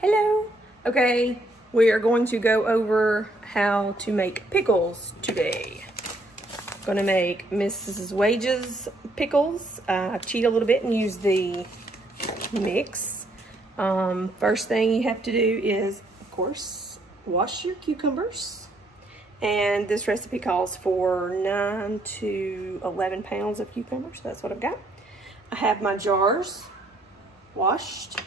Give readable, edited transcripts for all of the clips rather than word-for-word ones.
Hello. Okay, we are going to go over how to make pickles today. I'm gonna make Mrs. Wage's pickles. Cheat a little bit and use the mix. First thing you have to do is, of course, wash your cucumbers. And this recipe calls for 9 to 11 pounds of cucumbers. That's what I've got. I have my jars washed.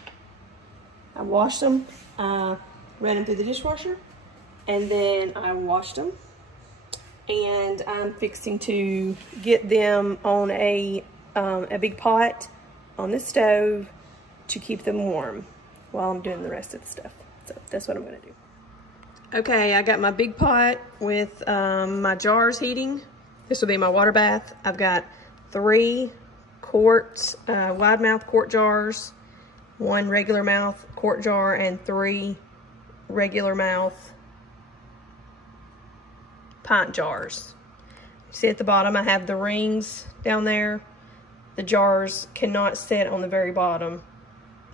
I washed them, ran them through the dishwasher, and then I washed them. And I'm fixing to get them on a big pot on the stove to keep them warm while I'm doing the rest of the stuff. So that's what I'm gonna do. Okay, I got my big pot with my jars heating. This will be my water bath. I've got 3 quarts, wide mouth quart jars, 1 regular mouth quart jar, and 3 regular mouth pint jars. See at the bottom I have the rings down there. The jars cannot sit on the very bottom.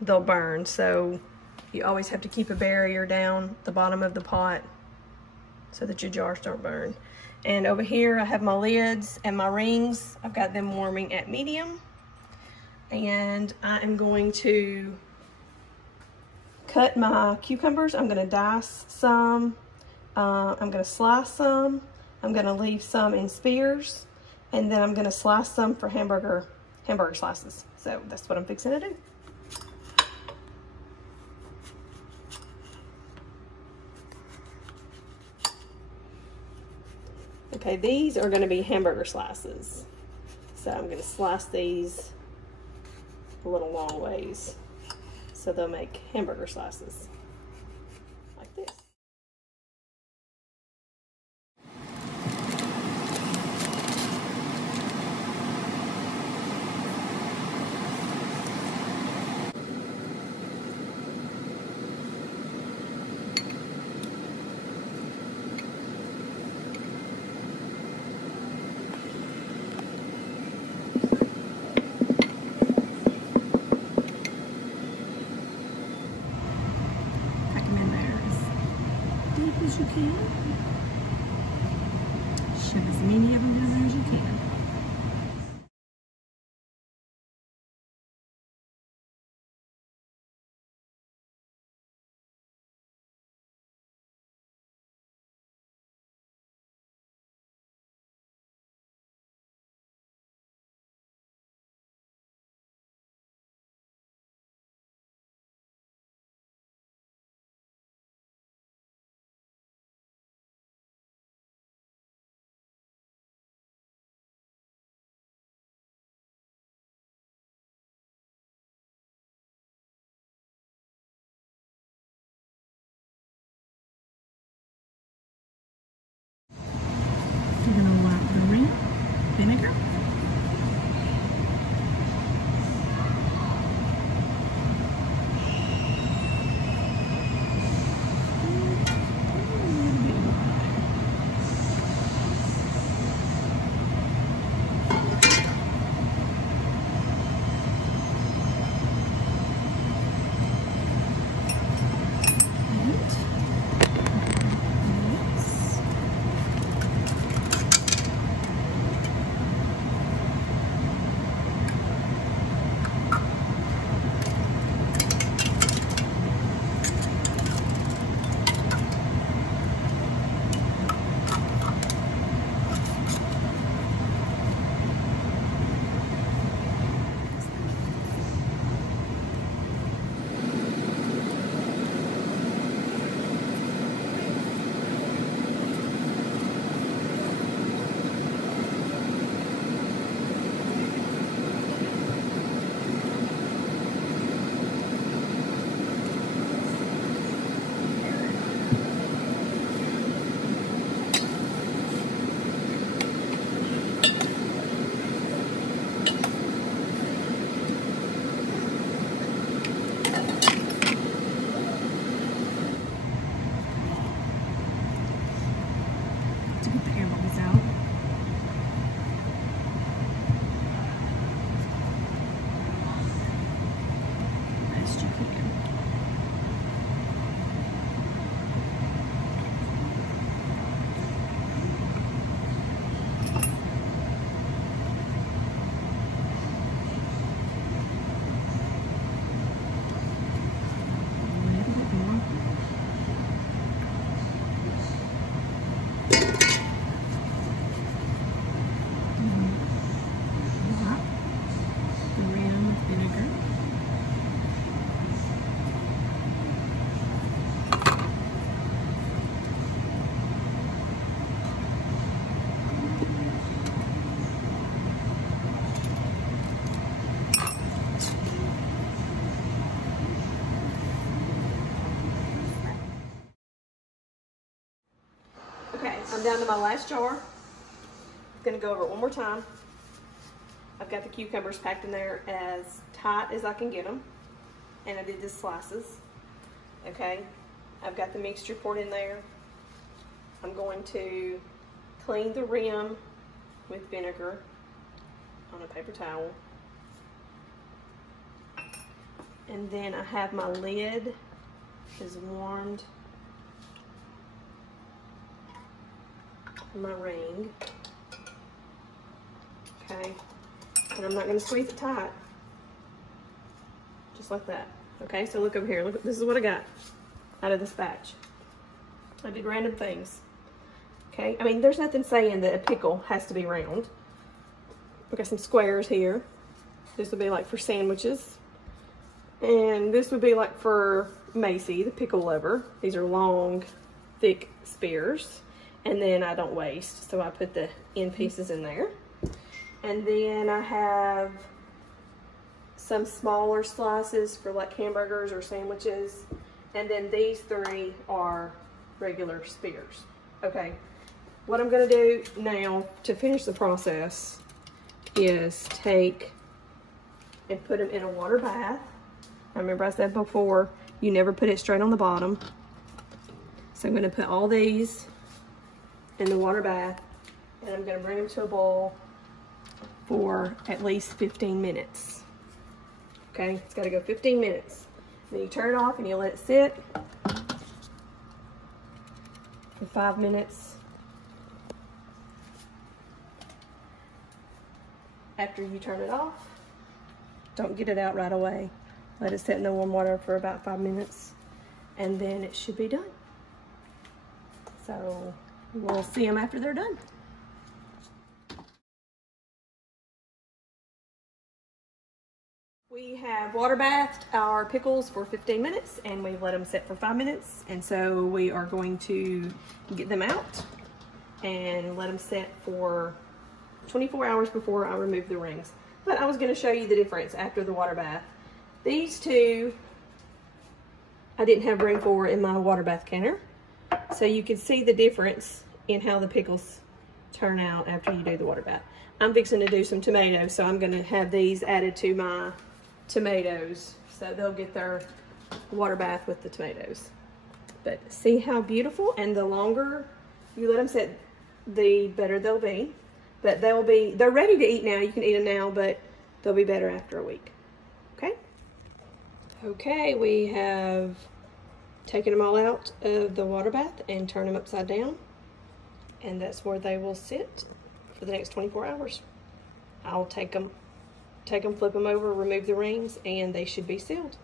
They'll burn, so you always have to keep a barrier down the bottom of the pot so that your jars don't burn. And over here I have my lids and my rings. I've got them warming at medium. And I am going to cut my cucumbers. I'm gonna dice some. I'm gonna slice some. I'm gonna leave some in spears. And then I'm gonna slice some for hamburger slices. So that's what I'm fixing to do. Okay, these are gonna be hamburger slices. So I'm gonna slice these a little long ways so they'll make hamburger slices like this. I'm down to my last jar. I'm gonna go over it one more time. I've got the cucumbers packed in there as tight as I can get them. And I did the slices, okay? I've got the mixture poured in there. I'm going to clean the rim with vinegar on a paper towel. And then I have my lid is warmed on my ring, okay? And I'm not gonna squeeze it tight. Just like that. Okay, so look over here. Look, this is what I got out of this batch. I did random things. Okay, I mean, there's nothing saying that a pickle has to be round. We got some squares here. This would be like for sandwiches. And this would be like for Macy, the pickle lover. These are long, thick spears. And then I don't waste, so I put the end pieces in there. And then I have some smaller slices for like hamburgers or sandwiches. And then these three are regular spears. Okay, what I'm gonna do now to finish the process is take and put them in a water bath. I remember I said before, you never put it straight on the bottom. So I'm gonna put all these in the water bath and I'm gonna bring them to a boil for at least 15 minutes. Okay, it's gotta go 15 minutes. Then you turn it off and you let it sit for 5 minutes. After you turn it off, don't get it out right away. Let it sit in the warm water for about 5 minutes and then it should be done. So we'll see them after they're done. We have water bathed our pickles for 15 minutes and we've let them sit for 5 minutes. And so we are going to get them out and let them sit for 24 hours before I remove the rings. But I was going to show you the difference after the water bath. These two, I didn't have room for in my water bath canner. So you can see the difference in how the pickles turn out after you do the water bath. I'm fixing to do some tomatoes, so I'm going to have these added to my tomatoes, so they'll get their water bath with the tomatoes. But see how beautiful, and the longer you let them sit, the better they'll be. But they're ready to eat now. You can eat them now, but they'll be better after a week. Okay? Okay, we have taken them all out of the water bath and turned them upside down, and that's where they will sit for the next 24 hours. I'll take them, flip them over, remove the rings, and they should be sealed.